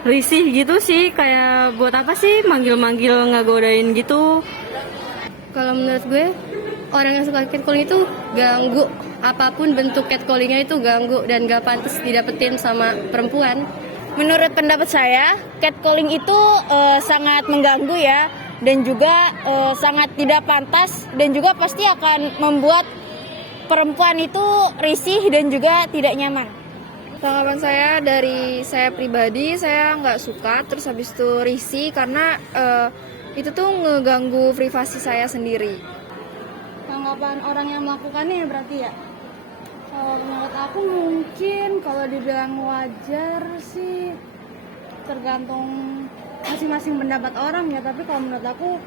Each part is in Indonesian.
risih gitu sih, kayak buat apa sih manggil-manggil ngegodain gitu. Kalau menurut gue, orang yang suka catcalling itu ganggu. Apapun bentuk catcallingnya itu ganggu dan gak pantas didapetin sama perempuan. Menurut pendapat saya, catcalling itu sangat mengganggu ya, dan juga sangat tidak pantas, dan juga pasti akan membuat perempuan itu risih dan juga tidak nyaman. Tanggapan saya dari saya pribadi, saya nggak suka, terus habis itu risih karena itu tuh ngeganggu privasi saya sendiri. Tanggapan orang yang melakukannya berarti ya? Kalau menurut aku mungkin kalau dibilang wajar sih tergantung masing-masing pendapat orang ya, tapi kalau menurut aku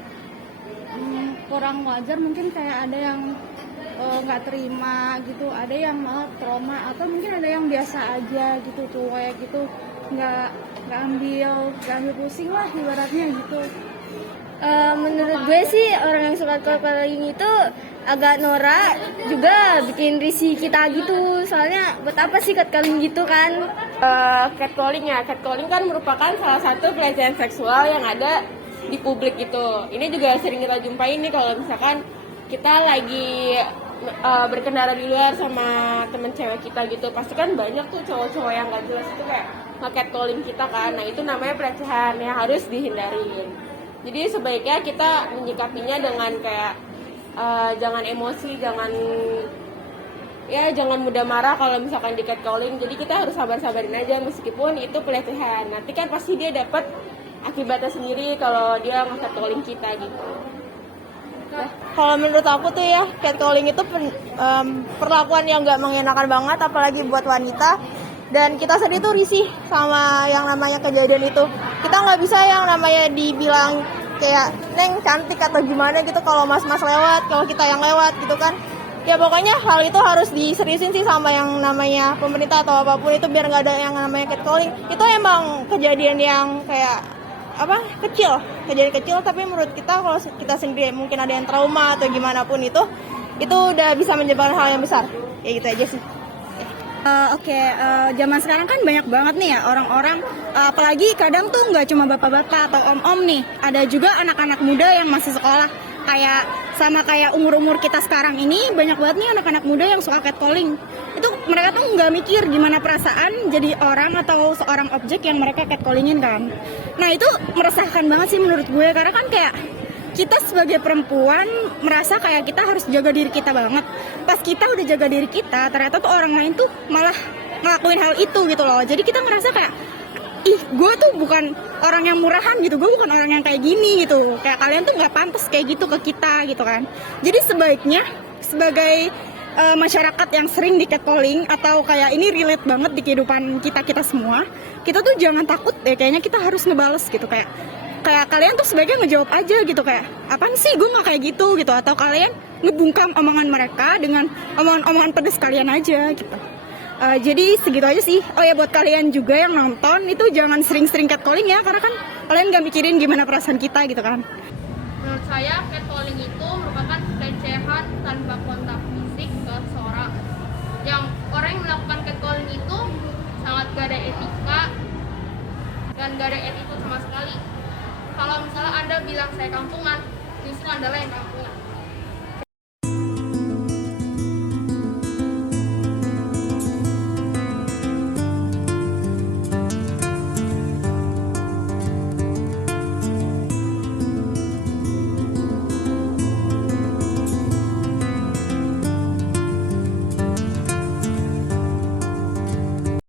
kurang wajar, mungkin kayak ada yang nggak terima gitu, ada yang malah trauma, atau mungkin ada yang biasa aja gitu tuh kayak gitu, nggak ambil pusing lah ibaratnya gitu. Menurut gue sih orang yang suka catcalling itu agak norak, juga bikin risih kita gitu. Soalnya buat apa sih catcalling gitu kan? Catcalling ya, catcalling kan merupakan salah satu pelecehan seksual yang ada di publik gitu. Ini juga sering kita jumpain nih kalau misalkan kita lagi berkendara di luar sama temen cewek kita gitu, pasti kan banyak tuh cowok-cowok yang gak jelas itu kayak nge-catcalling kita kan. Nah itu namanya pelecehan yang harus dihindarin. Jadi sebaiknya kita menyikapinya dengan kayak jangan emosi, jangan mudah marah kalau misalkan di catcalling. Jadi kita harus sabar-sabarin aja meskipun itu pelecehan. Nanti kan pasti dia dapat akibatnya sendiri kalau dia nge-catcalling kita gitu. Kalau menurut aku tuh ya, catcalling itu perlakuan yang nggak mengenakan banget, apalagi buat wanita. Dan kita sendiri tuh risih sama yang namanya kejadian itu. Kita nggak bisa yang namanya dibilang kayak neng cantik atau gimana gitu kalau mas-mas lewat, kalau kita yang lewat gitu kan. Ya pokoknya hal itu harus diseriusin sih sama yang namanya pemerintah atau apapun itu, biar nggak ada yang namanya catcalling. Itu emang kejadian yang kayak kejadian kecil, tapi menurut kita kalau kita sendiri mungkin ada yang trauma atau gimana pun itu udah bisa menyebabkan hal yang besar. Ya gitu aja sih. Zaman sekarang kan banyak banget nih ya orang-orang, apalagi kadang tuh nggak cuma bapak-bapak atau om-om nih, ada juga anak-anak muda yang masih sekolah, kayak umur-umur kita sekarang ini banyak banget nih anak-anak muda yang suka catcalling. Itu mereka tuh nggak mikir gimana perasaan jadi orang atau seorang objek yang mereka catcallingin kan. Nah itu meresahkan banget sih menurut gue, karena kan kayak kita sebagai perempuan merasa kayak kita harus jaga diri kita banget. Pas kita udah jaga diri kita, ternyata tuh orang lain tuh malah ngelakuin hal itu gitu loh. Jadi kita ngerasa kayak, ih gue tuh bukan orang yang murahan gitu, gue bukan orang yang kayak gini gitu. Kayak kalian tuh gak pantas kayak gitu ke kita gitu kan. Jadi sebaiknya sebagai masyarakat yang sering di catcalling atau kayak ini relate banget di kehidupan kita semua, kita tuh jangan takut deh, kayaknya kita harus ngebales gitu, kayak kalian tuh sebaiknya ngejawab aja gitu, kayak apaan sih gue nggak kayak gitu, atau kalian ngebungkam omongan mereka dengan omongan-omongan pedes kalian aja gitu. Jadi segitu aja sih. Oh ya, buat kalian juga yang nonton itu jangan sering-sering catcalling ya, karena kan kalian nggak mikirin gimana perasaan kita gitu kan. Menurut saya catcalling itu merupakan pelecehan tanpa kontak fisik ke seseorang. Yang orang yang melakukan catcalling itu sangat gak ada etika dan gak ada attitude sama sekali. Kalau misalnya Anda bilang saya kampungan, justru Anda lah yang kampungan.